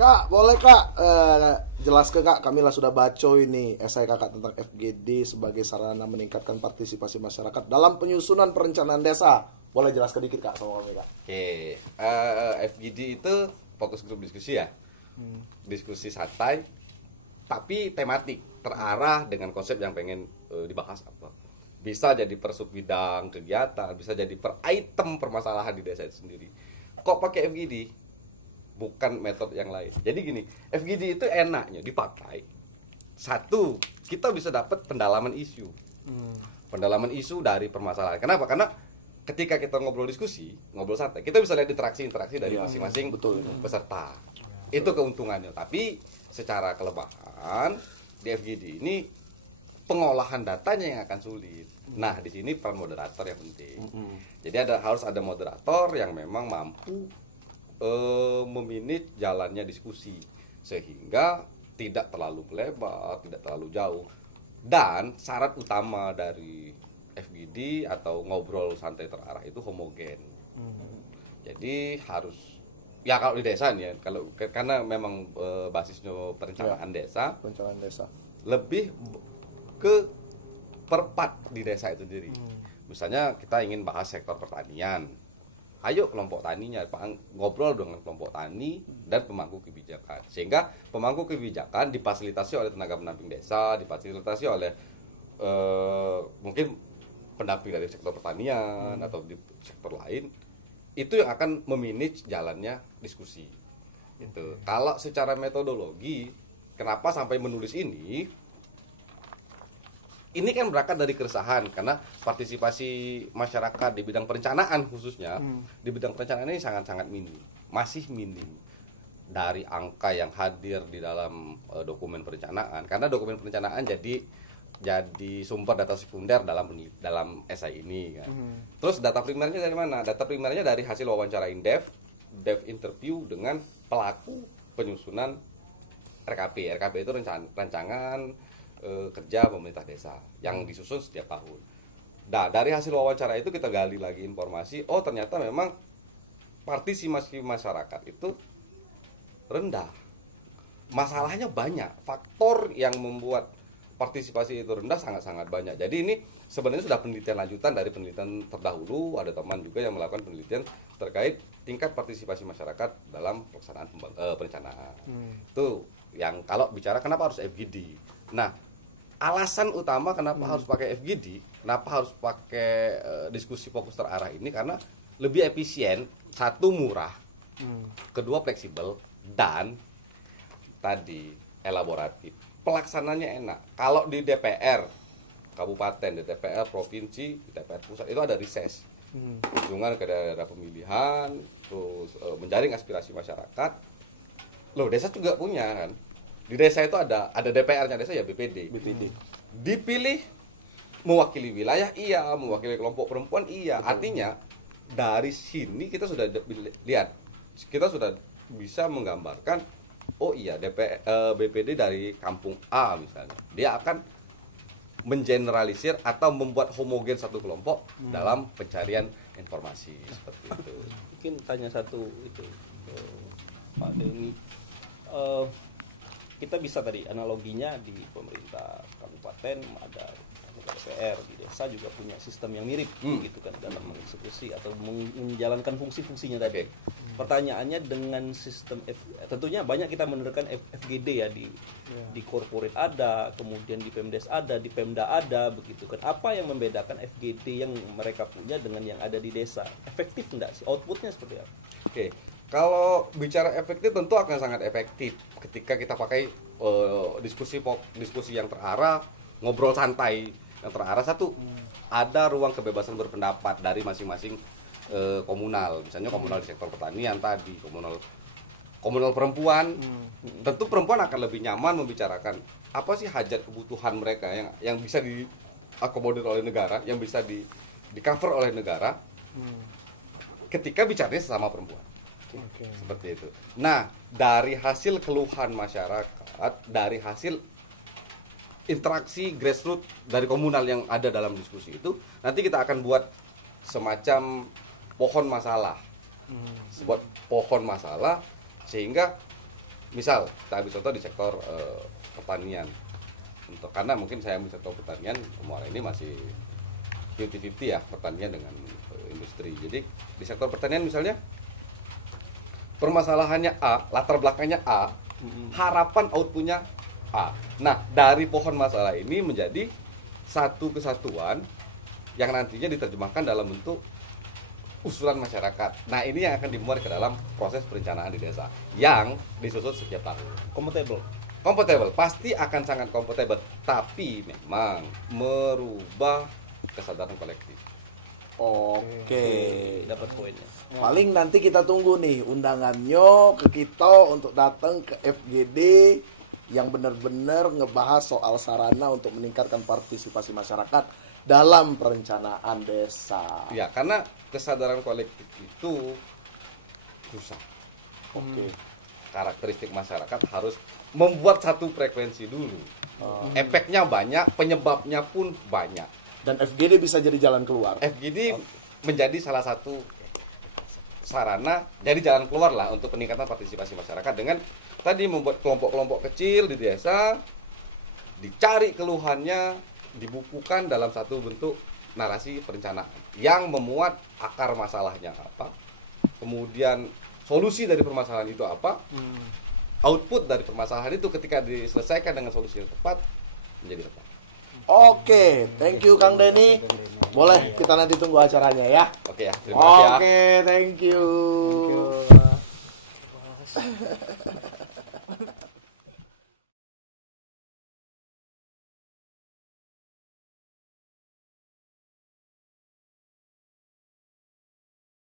Kak, boleh Kak jelaskan Kak, Kamila sudah baca ini esai Kakak tentang FGD sebagai sarana meningkatkan partisipasi masyarakat dalam penyusunan perencanaan desa. Boleh jelaskan dikit Kak sama kami Kak. Oke, FGD itu fokus grup diskusi ya. Diskusi santai tapi tematik, terarah dengan konsep yang pengen dibahas apa. Bisa jadi per sub bidang kegiatan, bisa jadi per item permasalahan di desa itu sendiri. Kok pakai FGD? Bukan metode yang lain. Jadi gini, FGD itu enaknya dipakai. Satu, kita bisa dapat pendalaman isu. Pendalaman isu dari permasalahan. Kenapa? Karena ketika kita ngobrol diskusi, ngobrol santai, kita bisa lihat interaksi dari masing-masing peserta. Itu keuntungannya. Tapi secara kelemahan di FGD ini pengolahan datanya yang akan sulit. Nah, di sini peran moderator yang penting. Jadi harus ada moderator yang memang mampu memanage jalannya diskusi sehingga tidak terlalu melebar, tidak terlalu jauh. Dan syarat utama dari FGD atau ngobrol santai terarah itu homogen. Jadi harus ya kalau di desa nih ya, karena memang basisnya perencanaan desa, lebih ke perpat di desa itu sendiri. Misalnya kita ingin bahas sektor pertanian. Ayo kelompok taninya ngobrol dengan kelompok tani dan pemangku kebijakan. Sehingga pemangku kebijakan difasilitasi oleh tenaga pendamping desa, difasilitasi oleh mungkin pendamping dari sektor pertanian atau di sektor lain. Itu yang akan memanage jalannya diskusi. Itu. Kalau secara metodologi, kenapa sampai menulis ini? Ini kan berangkat dari keresahan karena partisipasi masyarakat di bidang perencanaan khususnya di bidang perencanaan ini sangat-sangat minim, masih minim dari angka yang hadir di dalam dokumen perencanaan, karena dokumen perencanaan jadi sumber data sekunder dalam esai ini kan. Terus data primernya dari mana? Data primernya dari hasil wawancara indef interview dengan pelaku penyusunan RKP. RKP itu rancangan kerja pemerintah desa yang disusun setiap tahun. Nah, dari hasil wawancara itu kita gali lagi informasi, oh ternyata memang partisipasi masyarakat itu rendah. Masalahnya banyak, faktor yang membuat partisipasi itu rendah sangat-sangat banyak. Jadi ini sebenarnya sudah penelitian lanjutan dari penelitian terdahulu, ada teman juga yang melakukan penelitian terkait tingkat partisipasi masyarakat dalam pelaksanaan perencanaan. Itu yang kalau bicara kenapa harus FGD. Nah, alasan utama kenapa harus pakai FGD, kenapa harus pakai diskusi fokus terarah ini, karena lebih efisien, satu murah, kedua fleksibel, dan tadi elaboratif. Pelaksananya enak. Kalau di DPR kabupaten, di DPR provinsi, di DPR pusat itu ada reses, kunjungan ke daerah pemilihan, terus menjaring aspirasi masyarakat. Loh, desa juga punya kan. Di desa itu ada DPR-nya desa ya BPD. Dipilih mewakili wilayah iya, mewakili kelompok perempuan iya. Betul. Artinya dari sini kita sudah lihat, kita sudah bisa menggambarkan oh iya BPD dari kampung A misalnya. Dia akan mengeneralisir atau membuat homogen satu kelompok dalam pencarian informasi seperti itu. Mungkin tanya satu itu Pak Denny. Kita bisa tadi analoginya di pemerintah kabupaten ada DPR, di desa juga punya sistem yang mirip gitu kan dalam mengeksekusi atau menjalankan fungsi-fungsinya tadi. Pertanyaannya dengan sistem tentunya banyak kita menerapkan FGD ya di corporate ada, kemudian di Pemdes ada, di Pemda ada begitu kan. Apa yang membedakan FGD yang mereka punya dengan yang ada di desa? Efektif enggak sih? Outputnya seperti apa? Oke. Kalau bicara efektif tentu akan sangat efektif ketika kita pakai diskusi yang terarah, ngobrol santai yang terarah. Satu, ada ruang kebebasan berpendapat dari masing-masing komunal. Misalnya komunal di sektor pertanian tadi, komunal perempuan. Tentu perempuan akan lebih nyaman membicarakan apa sih hajat kebutuhan mereka yang bisa diakomodir oleh negara, yang bisa di cover oleh negara. Ketika bicaranya sesama perempuan. Seperti itu. Nah, dari hasil keluhan masyarakat, dari hasil interaksi grassroots dari komunal yang ada dalam diskusi itu, nanti kita akan buat semacam pohon masalah. Sebuah pohon masalah sehingga Misal kita ambil contoh di sektor pertanian. Karena mungkin saya ambil sektor pertanian, muara ini masih 50-50 ya, pertanian dengan industri. Jadi di sektor pertanian misalnya permasalahannya A, latar belakangnya A, harapan outputnya A. Nah, dari pohon masalah ini menjadi satu kesatuan yang nantinya diterjemahkan dalam bentuk usulan masyarakat. Nah, ini yang akan dimuat ke dalam proses perencanaan di desa yang disusun setiap tahun. Kompatibel, pasti akan sangat kompatibel, tapi memang merubah kesadaran kolektif. Oke. Dapat poinnya. Paling nanti kita tunggu nih undangannya ke kita untuk datang ke FGD yang benar-benar ngebahas soal sarana untuk meningkatkan partisipasi masyarakat dalam perencanaan desa. Ya, karena kesadaran kolektif itu susah. Oke. Karakteristik masyarakat harus membuat satu frekuensi dulu. Efeknya banyak, penyebabnya pun banyak. Dan FGD bisa jadi jalan keluar. FGD menjadi salah satu sarana, jadi jalan keluar lah untuk peningkatan partisipasi masyarakat dengan tadi membuat kelompok-kelompok kecil di desa, dicari keluhannya, dibukukan dalam satu bentuk narasi perencanaan yang memuat akar masalahnya apa, kemudian solusi dari permasalahan itu apa, output dari permasalahan itu ketika diselesaikan dengan solusi yang tepat menjadi tepat. Oke, thank you Kang Denny. Boleh kita nanti tunggu acaranya ya. Oke ya, terima kasih ya. Oke, thank you. Thank you.